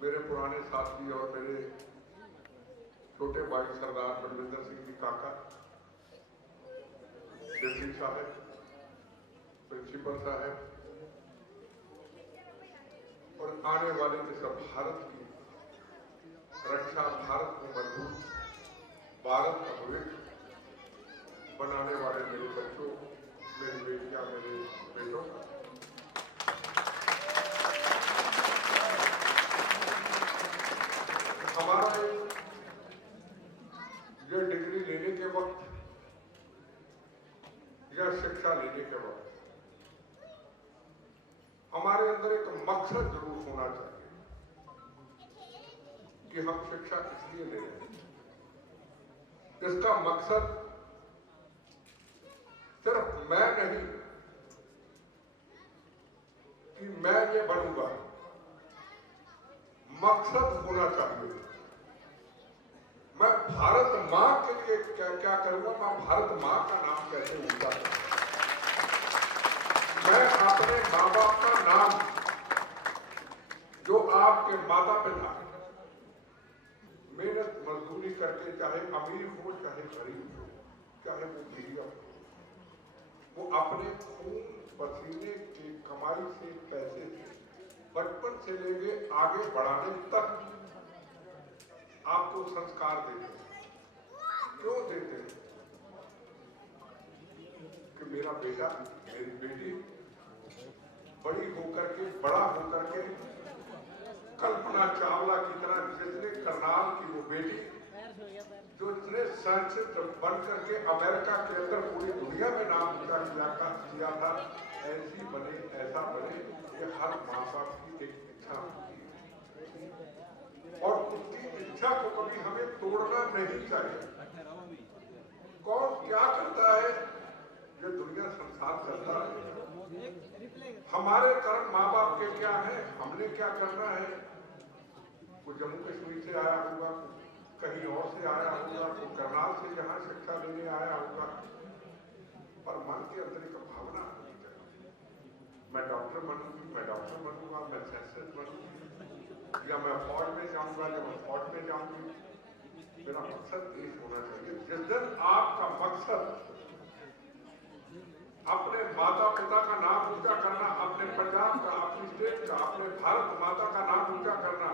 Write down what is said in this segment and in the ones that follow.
मेरे पुराने साथी और मेरे छोटे भाई सरदार बलविंदर सिंह जी काका, डिप्टी साहब, प्रिंसिपल साहब और आने वाले के सब भारत की रक्षा, भारत को मजबूत, भारत का भविष्य बनाने वाले मेरे बच्चों, मेरी बेटियां, मेरे बेटों, हमारा ये डिग्री लेने के वक्त या शिक्षा लेने के वक्त हमारे अंदर एक मकसद जरूर होना चाहिए कि हम शिक्षा इसलिए ले रहे हैं। इसका मकसद सिर्फ मैं नहीं कि मैं ये बनूंगा, मकसद होना चाहिए मैं भारत मां के लिए क्या करूंगा, मैं भारत मां का नाम कैसे ऊंचा करूंगा, मैं अपने मां बाप का नाम, जो आपके माता पिता मेहनत मजदूरी करके, चाहे अमीर हो चाहे गरीब हो, चाहे वो मीडियम हो, वो अपने खून पसीने की कमाई से, पैसे से, बचपन से लेके आगे बढ़ाने तक आपको संस्कार देते हैं। क्यों देते हैं? कि मेरा बेटा, मेरी बेटी बड़ी होकर के, बड़ा होकर के कल्पना चावला की तरह, जिसने करनाल की वो बेटी, जो इसने साइंटिस्ट बन करके अमेरिका के अंदर पूरी दुनिया में नाम ऊंचा किया था, ऐसी बने, ऐसा बने, ये हर माँ बाप की एक इच्छा होती है और उसकी इच्छा को कभी हमें तोड़ना नहीं चाहिए। कौन क्या करता है, ये दुनिया संसार चलता है। हमारे कर्म माँ बाप के क्या है, हमने क्या करना है। कोई जम्मू कश्मीर से आया होगा, कहीं और से आया होगा, कोई करनाल से यहाँ शिक्षा लेने आया होगा, पर मन के अंदर एक भावना होनी चाहिए, मैं डॉक्टर बनूंगी, मैं डॉक्टर बनूंगा, मैं सेंसस बनूंगी, या मैं फौज में जाऊंगा, या मैं फौज में जाऊंगी। मेरा मकसद देश होना चाहिए। जिस दिन आपका मकसद अपने माता पिता का नाम ऊंचा करना, अपने पंजाब का, अपनी स्टेट का, अपने भारत माता का नाम ऊंचा करना,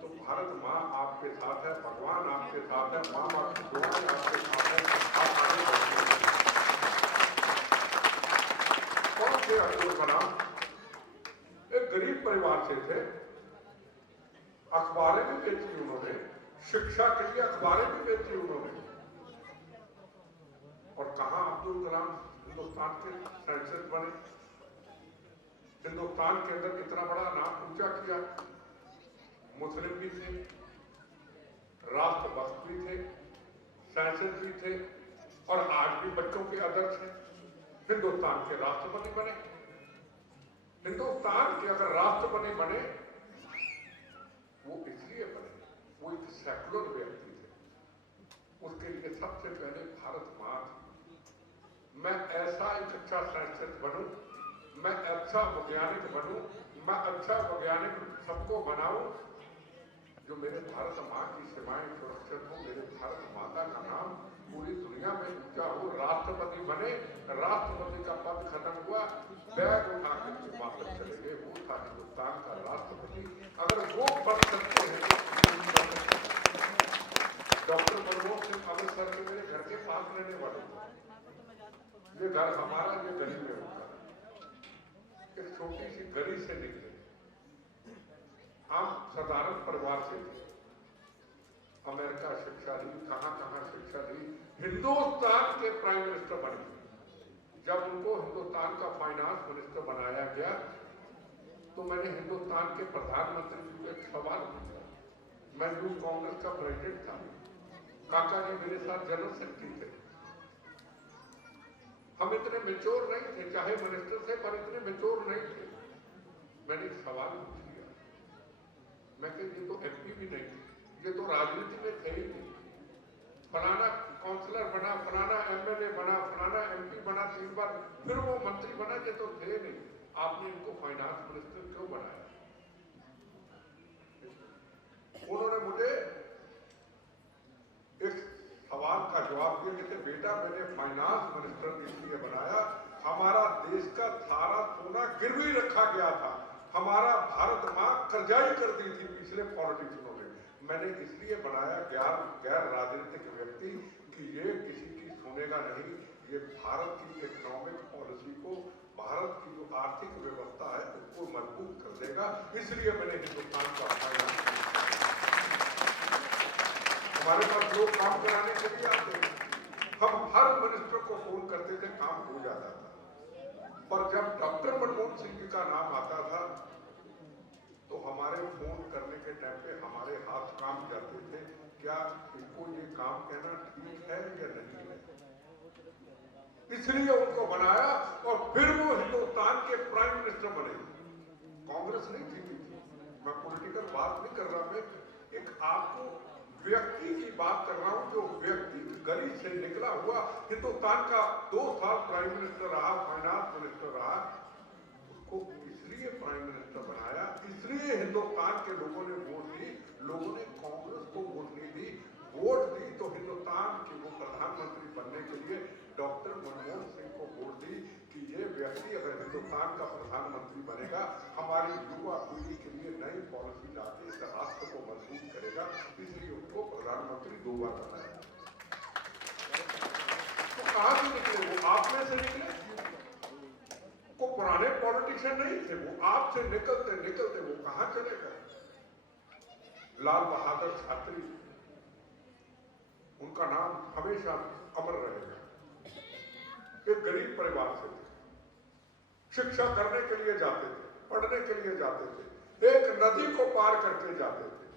तो भारत माँ आपके साथ है, भगवान आपके साथ है, माँ बाप की दुआएं आपके साथ है, आप आगे बढ़ते हैं। कौन से अब्दुल कलाम एक गरीब परिवार से थे, अखबारें भी बेची उन्होंने, शिक्षा के लिए अखबारें भी बेची उन्होंने, और कहां अब्दुल कलाम हिंदुस्तान के साइंटिस्ट बने, हिंदुस्तान के अंदर इतना बड़ा नाम ऊंचा किया। मुस्लिम भी थे, राष्ट्रभक्त भी थे, साइंटिस्ट भी थे, और आज भी बच्चों के आदर्श हैं। हिंदुस्तान के राष्ट्रपति बने। हिंदुस्तान के अगर राष्ट्रपति बने, वो इसलिए बने, वो एक सेकुलर व्यक्ति थे, उसके लिए सबसे पहले भारत मां थी। मैं ऐसा एक अच्छा साइंटिस्ट बनूं, मैं अच्छा वैज्ञानिक बनूं, मैं अच्छा वैज्ञानिक सबको बनाऊं, जो मेरे भारत मां की सीमाएं सुरक्षित हो, मेरे भारत माता का नाम पूरी दुनिया में ऊंचा हो, राष्ट्रपति बने। राष्ट्रपति का पद खत्म हुआ, बैग उठा के वापस चले गए, वो था हिंदुस्तान का राष्ट्रपति। अगर वो बन सकते हैं, डॉक्टर मनमोहन सिंह अमृतसर के मेरे घर के पास रहने वाले, ये घर हमारा, ये गली में होता, एक छोटी सी गली से निकले, हम साधारण परिवार से थे, अमेरिका शिक्षा ली, कहां कहां शिक्षा ली, हिंदुस्तान के प्राइम मिनिस्टर बने। जब उनको हिंदुस्तान का फाइनेंस मिनिस्टर बनाया गया, तो मैंने हिंदुस्तान के प्रधानमंत्री को एक सवाल पूछा। मैं यूथ कांग्रेस का प्रेसिडेंट था, काका जी मेरे साथ जनरल सेक्रेटरी थे, हम इतने मेच्योर नहीं थे, चाहे मिनिस्टर थे पर इतने मेच्योर नहीं थे। मैंने एक सवाल पूछ लिया, मैं कह ये तो एमपी भी नहीं थे, ये तो राजनीति में थे ही नहीं, फलाना काउंसलर बना, फलाना एमएलए बना, फलाना एमपी बना 3 बार, फिर वो मंत्री बना, ये तो थे नहीं, आपने इनको फाइनेंस मिनिस्टर क्यों बनाया? गिरवी रखा गया था, हमारा भारत माँ कर्जाई कर दी थी पिछले पॉलिटिशियनों ने। मैंने इसलिए बनाया गैर राजनीतिक व्यक्ति कि ये किसी की सुनेगा नहीं, ये भारत की इकोनॉमिक पॉलिसी को, भारत की जो आर्थिक व्यवस्था है उसको मजबूत कर देगा। इसलिए मैंने हिंदुस्तान का अपना हमारे पास लोग काम कराने के लिए आते हैं, हम हर मिनिस्टर को फोन करते थे, काम हो जाता था। पर जब डॉक्टर मनमोहन सिंह जी का नाम आता था तो हमारे फोन करने के टाइम पे हमारे हाथ काम जाते थे, क्या इनको ये काम कहना ठीक है या नहीं है। इसलिए उनको बनाया और फिर वो हिंदुस्तान के प्राइम मिनिस्टर बने। कांग्रेस नहीं जीती थी, मैं पॉलिटिकल बात नहीं कर रहा, मैं एक आपको व्यक्ति की बात कर रहा हूं, जो व्यक्ति गरीब से निकला हुआ हिंदुस्तान का 2 साल प्राइम मिनिस्टर रहा, फाइनेंस मिनिस्टर रहा, उसको इसलिए प्राइम मिनिस्टर बनाया, इसलिए हिंदुस्तान के लोगों ने वोट दी। लोगों ने कांग्रेस को वोट नहीं दी, वोट दी तो हिंदुस्तान के वो प्रधानमंत्री बनने के लिए डॉक्टर मनमोहन सिंह को वोट दी कि ये व्यक्ति अगर हिंदुस्तान का प्रधानमंत्री बनेगा, हमारी युवा पीढ़ी के लिए नई पॉलिसी लाके इस राष्ट्र को मजबूत करेगा, इसलिए उनको प्रधानमंत्री 2 बार बनाया। तो कहां से निकले वो? आप में से निकले। को पुराने पॉलिटिशियन नहीं थे, वो आपसे निकलते निकलते वो कहां चले गए। लाल बहादुर शास्त्री, उनका नाम हमेशा अमर रहेगा। एक गरीब परिवार से थे, शिक्षा करने के लिए जाते थे, पढ़ने के लिए जाते थे, एक नदी को पार करके जाते थे,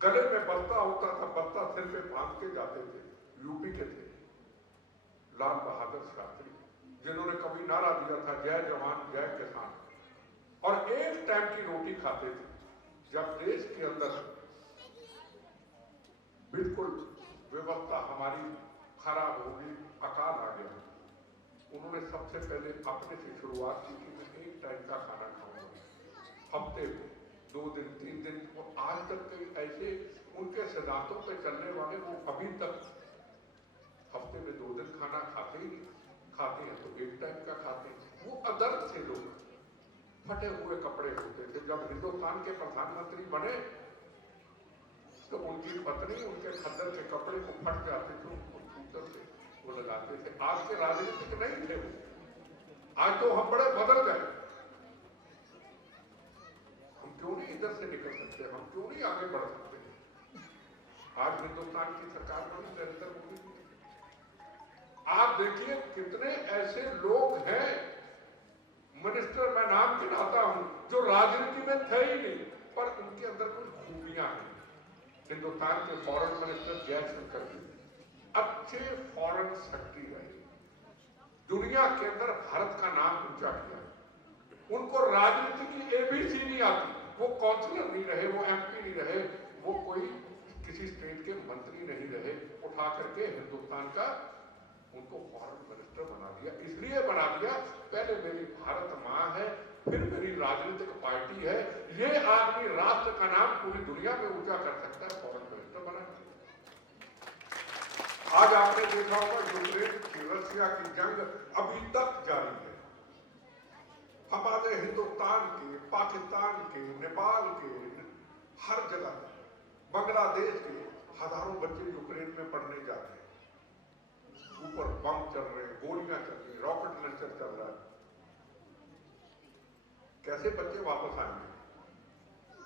गले में बस्ता होता था, बस्ता सिर पे बांध के जाते थे। यूपी के थे लाल बहादुर शास्त्री, जिन्होंने कभी नारा दिया था जय जवान जय किसान, और एक टाइम की रोटी खाते थे। जब देश के अंदर बिल्कुल व्यवस्था हमारी खराब हो गई, अकाल आ गया, उन्होंने सबसे पहले अपने से शुरुआत की कि मैं एक टाइम का खाना खाऊंगा, हफ्ते में 2 दिन 3 दिन, और आज तक कई ऐसे उनके सिद्धांतों पे चलने वाले वो अभी तक हफ्ते में 2 दिन खाना खाते ही नहीं, खाते हैं तो एक टाइम का खाते हैं। वो अदर्द से लोग, फटे हुए कपड़े होते थे। जब हिंदुस्तान के प्रधानमंत्री बने तो उनकी पत्नी उनके खद्दर के कपड़े को फट जाते थे, उनको सूतर से वो लगाते थे। आज के राजनीतिक नहीं थे वो, आज तो हम बड़े बदल गए। हम क्यों नहीं इधर से निकल सकते, हम क्यों नहीं आगे बढ़ सकते। आज हिंदुस्तान की सरकार बनी, निरंतर मोदी। आप देखिए कितने ऐसे लोग हैं, मिनिस्टर मैं नाम गिनाता हूं, जो राजनीति में थे ही नहीं, पर उनके अंदर कुछ खूबियां हैं। हिंदुस्तान के फॉरेन मिनिस्टर जयशंकर जी अच्छे फॉरेन सेक्रेटरी रहे, दुनिया के अंदर भारत का नाम ऊंचा किया। उनको राजनीति की एबीसी नहीं आती, वो काउंसिलर नहीं रहे, वो एमपी नहीं रहे, वो कोई किसी स्टेट के मंत्री नहीं रहे, उठा करके हिंदुस्तान का उनको फॉरेन मिनिस्टर बना दिया। इसलिए बना दिया, पहले मेरी भारत मां है, फिर मेरी राजनीतिक पार्टी है, ये आदमी राष्ट्र का नाम पूरी दुनिया में ऊंचा कर सकता है, फॉरेन मिनिस्टर बना दिया। आज आपने देखा होगा यूक्रेन की रशिया की जंग अभी तक जारी है। हमारे हिंदुस्तान के, पाकिस्तान के, नेपाल के, हर जगह, बांग्लादेश के हजारों बच्चे यूक्रेन में पढ़ने जाते हैं। ऊपर बम चल रहे हैं, गोलियां चल रही, रॉकेट लॉन्चर चल रहा है। कैसे बच्चे वापस आएंगे?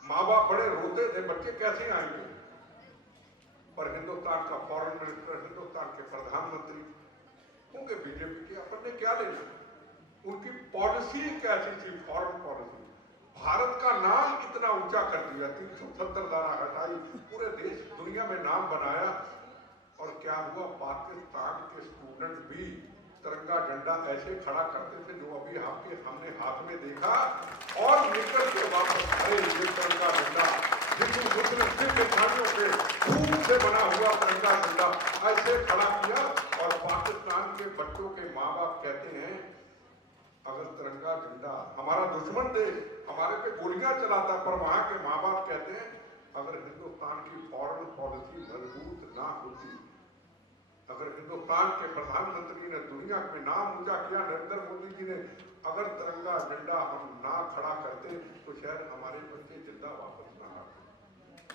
माँ बाप बड़े रोते थे, बच्चे कैसे आएंगे? पर हिंदुस्तान का फॉरेन मिनिस्टर, हिंदुस्तान के प्रधानमंत्री होंगे बीजेपी के, अपन ने क्या लेना? उनकी पॉलिसी कैसी थी, फॉरेन पॉलिसी, भारत का नाम इतना ऊंचा कर दिया, 370 धारा हटाई, पूरे देश दुनिया में नाम बनाया। और क्या हुआ, पाकिस्तान के स्टूडेंट भी तिरंगा झंडा ऐसे खड़ा करते थे जो अभी हमने हाथ में देखा, और निकल के वापस आए ये तिरंगा झंडा, जिसमें मुस्लिम सिख इसाइयों के खून से बना हुआ तिरंगा झंडा ऐसे खड़ा किया। और पाकिस्तान के बच्चों के माँ बाप कहते हैं, अगर तिरंगा झंडा हमारा दुश्मन देश हमारे पे गोलियां चलाता, पर वहां के माँ बाप कहते हैं अगर हिंदुस्तान की फॉरेन पॉलिसी मजबूत ना होती, अगर हिंदुस्तान के प्रधानमंत्री ने दुनिया में नाम ऊंचा किया, नरेंद्र मोदी जी ने अगर तिरंगा झंडा हम ना खड़ा करते तो शायद हमारे बच्चे जिंदा वापस ना आते।